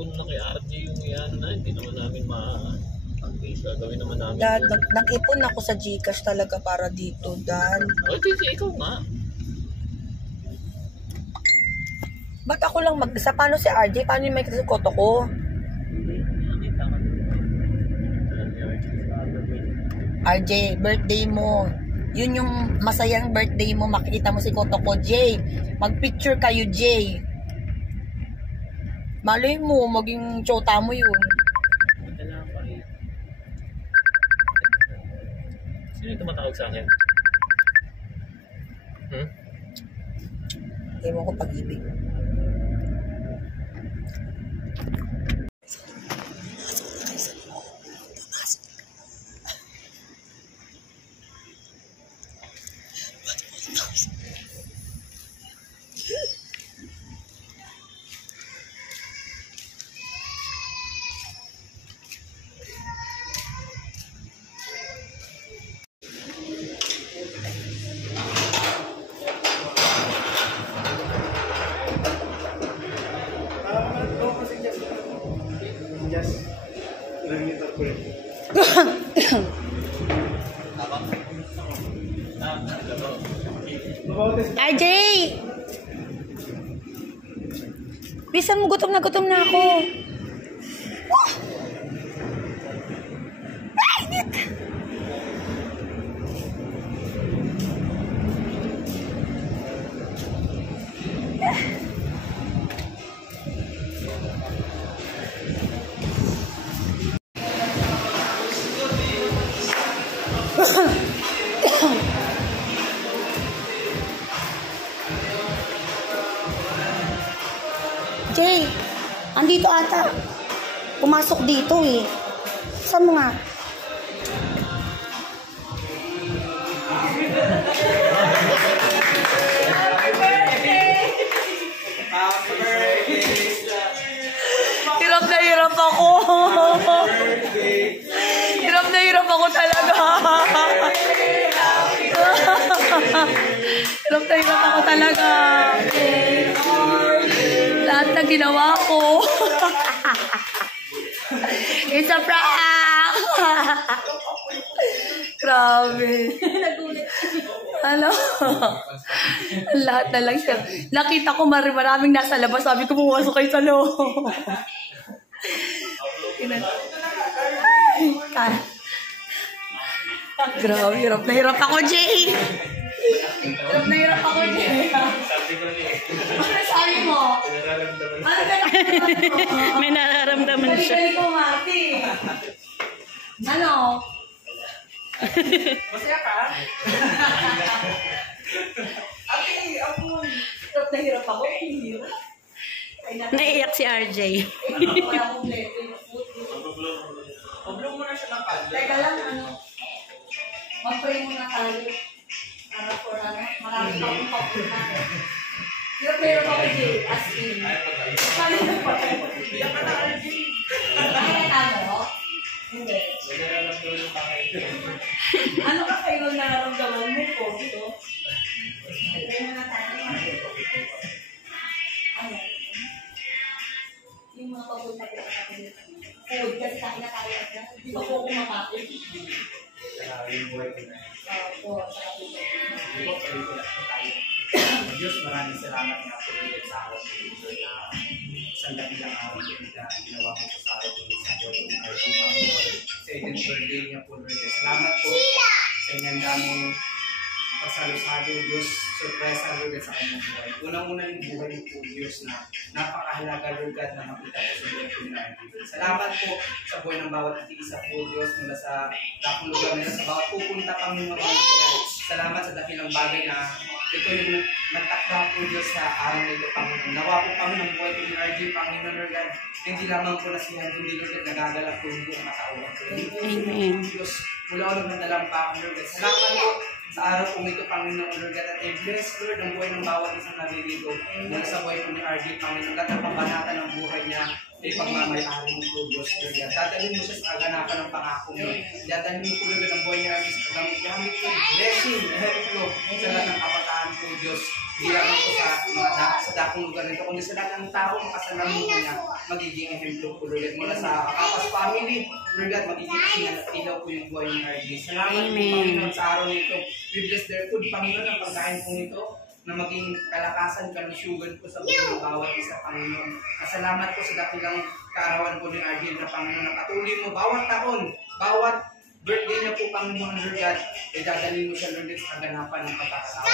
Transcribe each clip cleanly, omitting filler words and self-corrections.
ipon na kay RJ yung yan na, hindi naman namin gagawin naman namin. Dad, nag-ipon ako sa Gcash talaga para dito, Dad. O, ikaw nga. Ba't ako lang mag-isa? Paano si RJ? Paano yung may koto ko? RJ, birthday mo. Yun yung masayang birthday mo. Makikita mo si koto ko, Jay. Mag-picture kayo, Jay. Malay mo, maging chota mo yun. Sino yung tumatawag sa akin? Ewan ko pag-ibig. RJ! Bisan mo, gutom na ako. Jay, andito ata. Pumasok dito eh. Saan mo nga? Hirap na hirap ako. Hirap na hirap ako talaga. Hirap na hirap ako talaga. Lahat na ginawa ko. It's a prank! Grabe. Ano? Lahat na lang siya. Nakita ko maraming nasa labas. Sabi ko, pumasok kayo sa loob. Grabe, hirap na hirap ako, Jay. Hirap na hirap ako, Jay. Ano sabi mo? May nararamdaman siya. Galing ko, Marty. Ano? Masaya ka? Hirap na hirap ako. Naiiyak si RJ. Pablo mo na siya ng kala. Teka lang, ano? Mag-pray muna tayo. Para for ano? Marami pa akong papunta. Hirap na hirap ako, Jay. As in. Paano na pa tayo? Iyak ka na, RJ. Nakikita mo? Hindi. Ano ka kayo nararamdaman mo po? Dito? Pray muna tayo. Ano? Yung mga papunta ko sa kapatid. Food kasi kinakayat na. Di ba po kumakain? Opo, sa kapatid. Diyos, maraming salamat nga po ulit sa araw ng ito na isang dakilang araw po na ginawa mo po sa araw po sa Lord ng RG Panginoon. Second birthday niya po, Lord. Salamat po sa inyong daming pagsalo-salo, Diyos, surpresa, Lord, sa kanyang buhay. Unang-una yung buhay niyo po, Diyos, na napakahalaga, Lord God, na makita po sa buhay po ng RG. Salamat po sa buhay ng bawat isa po, Diyos, mula sa dakong lugar nila, sa bawat pupunta kami mga Panginoon. Salamat sa dakilang bagay na ito yung nagtakda po Diyos sa araw na ito, Panginoon. Nawa po kami ng buhay po ni RJ, Panginoon, Lord God. Hindi lamang po na siya, hindi Lord God, nagagalak po yung buong katauhan. Amen. Diyos, mula ko nagdadalang pa ako, Lord God. Salamat po sa araw po ito, Panginoon, Lord God. At i-bless, Lord, ang buhay ng bawat isang naliligo. Mula sa buhay po ni RJ, Panginoon. Lahat ng pabanatan ng buhay niya ay pagmamayari mo po, Diyos, Lord God. Dadalhin mo siya sa aganapan ng pangako mo. Dadalhin mo po, Lord God, ang buhay niya sa gamit-gamit po. Blessing, help po sa lahat ng kabataan lang po Diyos, hindi lang po sa dakong lugar nito, kundi sa lahat ng tao makasalamuhan niya, magiging ehemplo po Lord, mula sa Kapas family, Lord God, magiging singal at ilaw po yung buhay ng RD. Salamat po Panginoon sa araw nito. We bless their food, Panginoon, ang pagkain po nito, na maging kalakasan, kalusugan po sa buhay ng bawat isa, Panginoon. Salamat po sa dakilang kaarawan po ni RD na Panginoon, na patuloy mo bawat taon, bawat birthday niya po, Panginoon, Lord God, ay dadalhin mo siya, Lord God, sa kaganapan ng pagkakataon.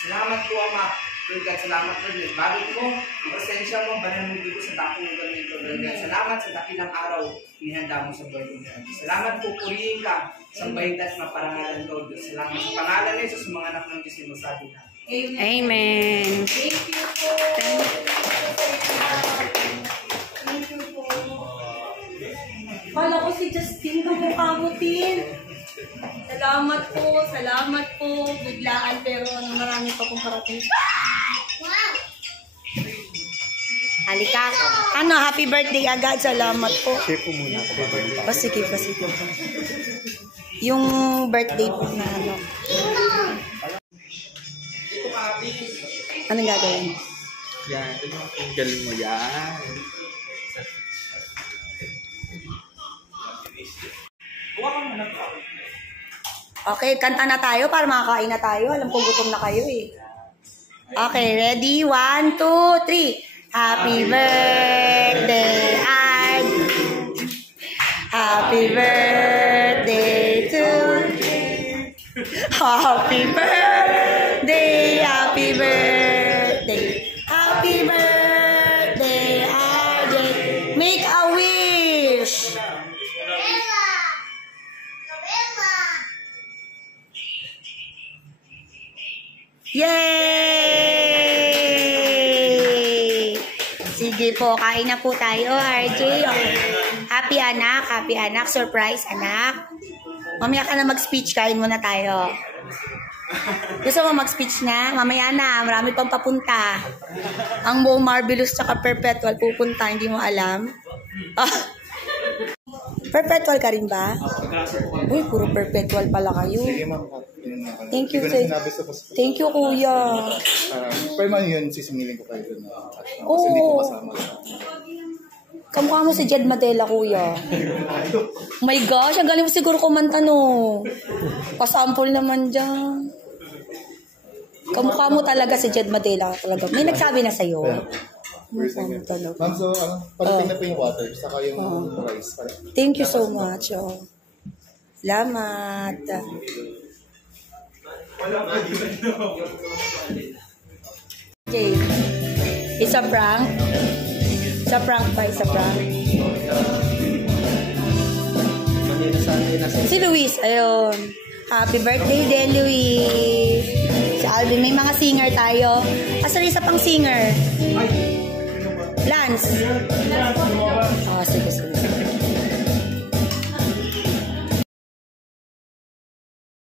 Salamat po, Ama. Lord God, salamat, Lord God. Bakit mo, ang presensya mo, banal mo dito sa dakong lugar nito, Lord God. Salamat sa dakilang araw, inihanda mo sa buhay ko. Salamat po, purihin ka, sambahin tayo sa parangalan, Lord God. Salamat sa pangalan ni Jesus, mga anak ng Diyos, sinasabi na. Amen. Thank you po. Thank you po. Kala ko si Justin kamukha mo, Tin. Salamat po. Biglaan pero marami pa kong parating. Wow! Halika. Ano, happy birthday agad. Salamat po. Share po muna. Sige. Yung birthday po na ano. Anong gagawin? Yan. Ang galing mo yan. Okay, kanta na tayo para makakain na tayo. Alam ko gutom na kayo eh. Okay, ready? 1, 2, 3. Happy birthday, Ard. Happy birthday to you. Happy birthday, happy birthday. Happy birthday, Ard. Make a wish. Yay! Sige po, kain na po tayo, RJ. Happy anak, surprise anak. Mamaya ka na mag-speech, kain muna tayo. Gusto mo mag-speech na? Mamaya na, marami pang papunta. Ang buong Marvelous tsaka Perpetual pupunta, hindi mo alam? Perpetual ka rin ba? Uy, puro Perpetual pala kayo. Sige, ma'am. Thank you, thank you, kuya. Pero man yun, sisingilin ko kayo doon. Oo. Kasi hindi ko kasama. Kamukha mo si Jed Madela, kuya. Oh my gosh, ang galing mo siguro kumanta, no? Pasample naman dyan. Kamukha mo talaga si Jed Madela talaga. May nagsabi na sa'yo. Ma'am, so, pagdating na po yung water, saka yung rice. Thank you so much. Salamat. Okay. Isa prank. Isa prank pa, isa prank. Si Luis, ayun. Happy birthday din, Luis. Si Alvin, may mga singer tayo. Asan isa pang singer? Lance.